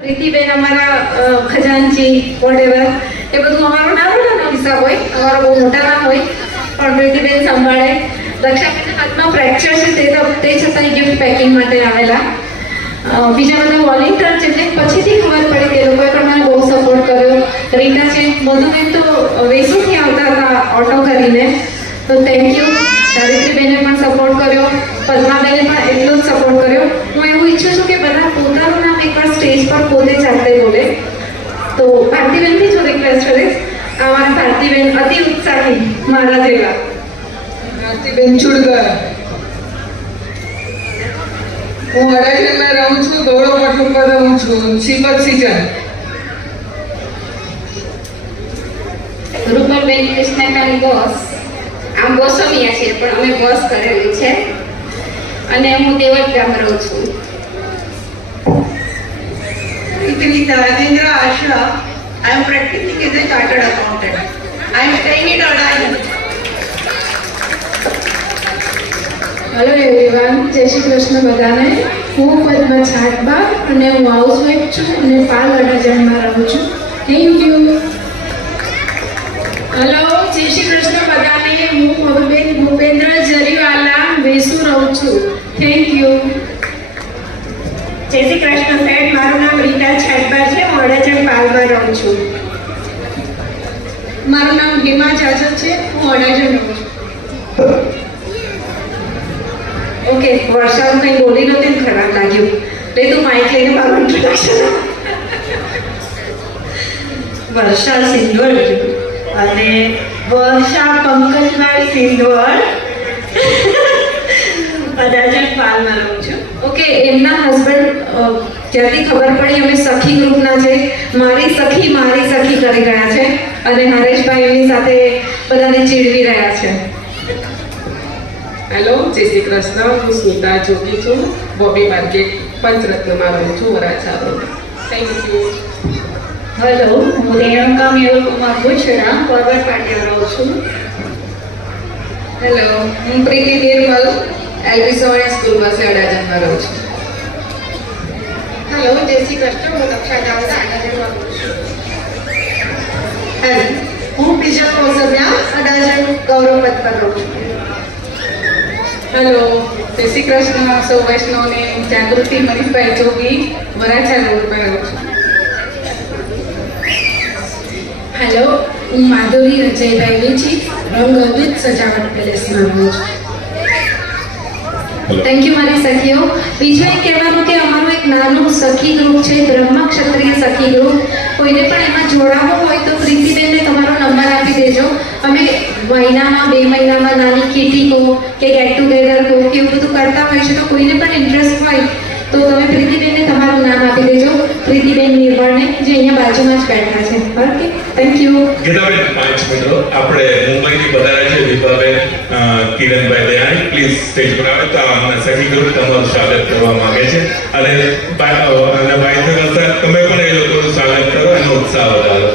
પ્રીતિબેન અમારા ખજાનચી વોટેવર એ બધું અમારો નાનો હિસાબ હોય, અમારો બહુ મોટા ના હોય, પણ પ્રીતિબેન સંભાળે. રક્ષાબેન હાથમાં ફ્રેક્ચર છે તે છતાં ગિફ્ટ પેકિંગ માટે આવેલા. બીજા બધા વોલેન્ટિયર છે ને પછીથી ખબર પડી કે લોકોએ પણ મને બહુ સપોર્ટ કર્યો. રીટા છે, મધુબેન તો વેસુથી આવતા હતા ઓટો કરીને, તો થેન્ક યુ. ચારિત્રીબેને પણ સપોર્ટ કર્યો, પદ્માબેને પણ એટલો જ સપોર્ટ કર્યો. હું એવું ઈચ્છું છું કે બધા પોતાનું નામ એકવાર સ્ટેજ પર પોતે જાતે બોલે. તો ભારતીબેનથી જ રિક્વેસ્ટ કરીશ. અમારા ભારતીબેન અતિ ઉત્સાહી મારા જેવા. ભારતીબેન ચુડગર. હું અડાજણમાં રહું છું, દોડો મઠ ઉપર રહું છું. શ્રીપદ સિંચન. રૂપલબેન કૃષ્ણકાંત બોસ. આમ ગોસ્વામીયા છે પણ અમે બોસ કરેલું છે, અને હું દેવત ગામ રહું છું. Rajendra Ashra. I am practicing as a chartered accountant. I am staying at Adani. Hello everyone, જય શ્રી કૃષ્ણ બધાને. હું પદ્મા છાટબા અને હું હાઉસવાઈફ છું અને પાલ અડાજણમાં રહું છું. Thank you. હેલો, જય શ્રી કૃષ્ણ બધાને. હું મધુબેન ભૂપેન્દ્ર જરીવાલા વેસુ રહું છું. Thank you. જય શ્રી કૃષ્ણ સાહેબ, મારું નામ રીટા છાટબા છે. હું અડાજણ પાલમાં રહું છું. મારું નામ હેમા જાજર છે. હું અડાજણ રહું છું. ઓકે, વર્ષાનું કંઈ બોલી નહોતી ને ખરાબ લાગ્યું. લે તું માઇક લઈને મારું ઇન્ટ્રોડક્શન. વર્ષા સિંધવડ અને વર્ષા પંકજભાઈ સિંધવડ અડાજણ પાલમાં રહું છું. ઓકે, એમના હસબન્ડ જ્યાંથી ખબર પડી અમે સખી ગ્રુપના છે, મારી સખી કરી રહ્યા છે અને હરેશભાઈ એમની સાથે બધાને ચીડવી રહ્યા છે. હેલો, જય શ્રી કૃષ્ણ. હું સ્મિતા જોગી છું. બોબી માર્કેટ પંચરત્નમાં રહું છું, Varachha road. Thank you. Hello, હું રેણુકા મેહુલકુમાર ગુજરા, ફોરવર્ડ પાટિયા રહું છું. હેલો, હું પ્રીતિ નિર્મલ એલબી સવાણી સ્કૂલ પાસે અડાજણમાં રહું છું. હેલો, જય શ્રી કૃષ્ણ. હું દક્ષા ચાવડા અડાજણમાં રહું છું. હેલો, હું બીજા મોસમિયા અડાજણ ગૌરવ પદ પર રહું છું. હેલો, જય શ્રી કૃષ્ણ. સૌ વૈષ્ણવને જાગૃતિ મનીષભાઈ જોગી, વરાછા રોડ પર રહું છું. હેલો, હું માધુરી અજયભાઈ વેચી, રંગ અમિત સજાવટ પેલેસમાં રહું છું. થેન્ક યુ મારી સખીઓ. બીજું એક કહેવાનું કે અમારું એક નાનું સખી ગ્રુપ છે, બ્રહ્મ ક્ષત્રિય સખી ગ્રુપ. કોઈને પણ એમાં જોડાવવું હોય તો પ્રીતિબેનને તમારો નંબર આપી દેજો. અમે મહિનામાં 2 મહિનામાં નાની કીટી કહો કે ગેટ ટુગેધર કહો કે એવું બધું કરતા હોય છે, તો કોઈને પણ ઇન્ટરેસ્ટ હોય તો તમે પ્રીતિબેનને તમારું નામ આપી દેજો. પ્રીતિબેન નિર્મળને, જે અહીંયા બાજુમાં જ બેઠા છે. Okay, thank you. Gitaben 5 minute. આપણે મુંબઈથી પધાર્યા છે વિભાબેન કિરણભાઈ દયાણી, પ્લીઝ સ્ટેજ પર આવે તો આમના સખી ગ્રુપ તમારું સ્વાગત કરવા માંગે છે. અને ભાઈ તમે પણ એ લોકોનું સ્વાગત કરો, એનો ઉત્સાહ વધારો.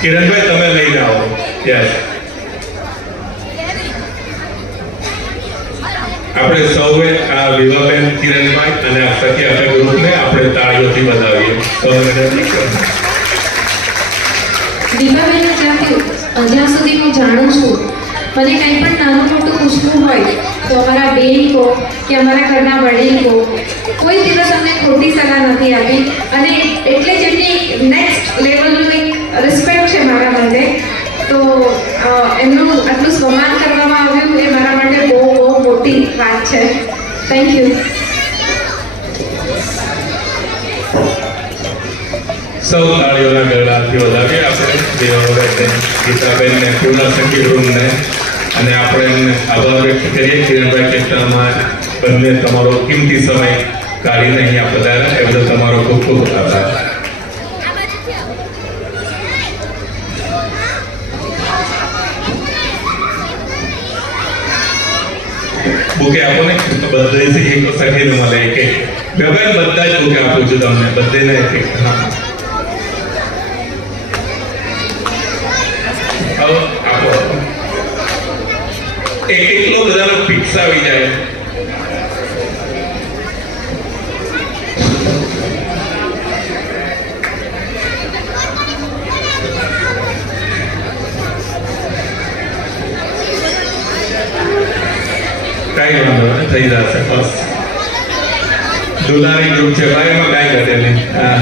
કિરણભાઈ તમે લઈને આવો. યસ, આપણે સૌએ આ વિભાબેન કિરણભાઈ અને આ સખી આપણા ગ્રુપને આપણે તાળીઓથી વધાવીએ. દીપાબેનને જ્યાં સુધી હું જાણું છું, મને કંઈ પણ નાનું મોટું પૂછવું હોય તો અમારા બેન કહો કે અમારા ઘરના વડીલ કહો, કોઈ દિવસ અમને ખોટી સલાહ નથી આપી. અને એટલે જ એમની નેક્સ્ટ લેવલનું એક રિસ્પેક્ટ છે મારા માટે. તો એમનું આટલું સન્માન કરવામાં આવ્યું એ મારા માટે બહુ મોટી વાત છે. Thank you. સૌ તાળીઓના ગરડાથી વધાવીએ આપણે દેવાબેન ગીતાબેનને, પૂર્ણ સખી રૂમને, અને આપણે એમને આભાર વ્યક્ત કરીએ. કિરણભાઈ કેટલામાં બંને તમારો કિંમતી સમય કાઢીને અહીંયા પધાર્યા, એ બદલ તમારો ખૂબ ખૂબ આભાર. બુકે આપો ને, બધાથી એક સખીને મળે એક એક. બધા જ બુકે આપું છું તમને, બધાને એક એક. હા, આપો. એટલો બધાનો પિક્સ આવી જાય. થઈ જશે બસ. દુલારી ગ્રુપ છે ભાઈ, એમાં કાંઈ ઘટે નહીં. હા.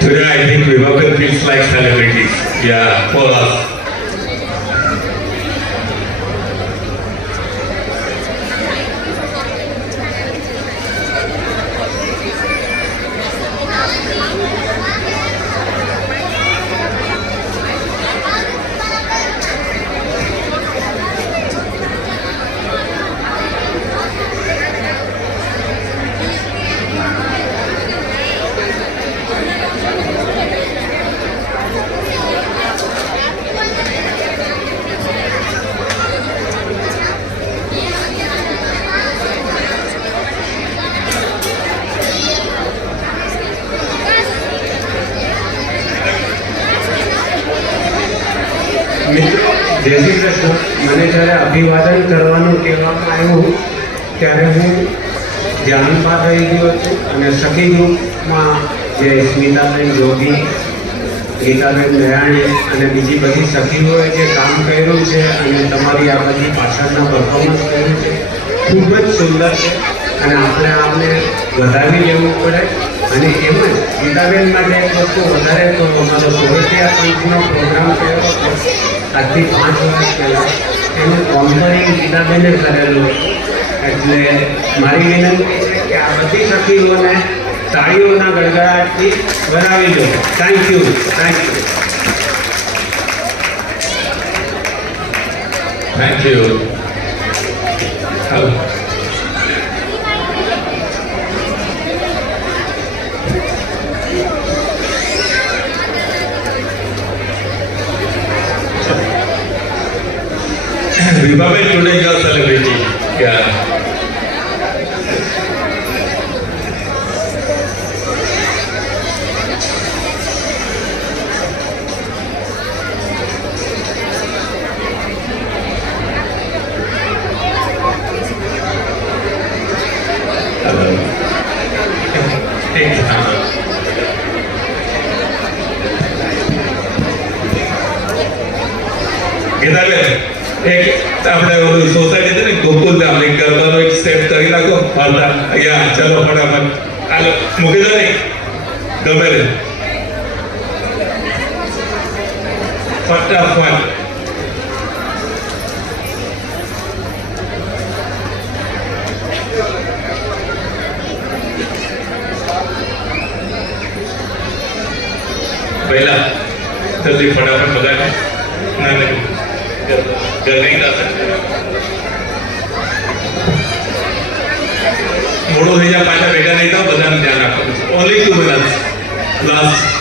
Today I think Vibhavan feels like celebrities. Yeah, for us. મિત્રો જય શ્રી કૃષ્ણ. મને જ્યારે અભિવાદન કરવાનું કહેવામાં આવ્યું ત્યારે હું ધ્યાનમાં રહી ગયો હતો અને સખી ગ્રુપમાં જે સ્મિતાબેન જોગી, ગીતાબેન મેરાણી અને બીજી બધી સખીઓએ જે કામ કર્યું છે અને તમારી આ બધી પાછળના પરફોર્મન્સ કર્યું છે ખૂબ જ સુંદર છે અને આપણે આપને વધાવી લેવું પડે. અને એમ જ ગીતાબેન માટે એક વસ્તુ વધારે તો અમારો સોરઠિયા પંચનો પ્રોગ્રામ કર્યો હતો આજથી 5 વર્ષ પહેલાં, એનું કોન્ફરિંગ ગીતાબેને કરેલું હતું. એટલે મારી વિનંતી છે કે આ બધી સખીઓને તાળીઓના ગડગડાટથી બનાવી દો. Thank you, thank you. Thank you. Hello. Vibhavan, today you are celebrating. Yeah. Hello. Take your time. Gitaben, એક આપણે સોસાયટી છે ને ગોકુલ ધામ એક ગરબાનો એક સ્ટેપ કરી નાખો. હાલતા અહીંયા ચલો ફટાફટ. હાલો મૂકી દો નહીં ગમે તે ફટાફટ. પહેલા જલ્દી ફટાફટ બધાને ના નહીં ગરમી થશે. મોડું થઈ જાય પાછા ભેગા નહીં થાવ. બધાને ધ્યાન રાખવાનું છે. Only 2 minutes last.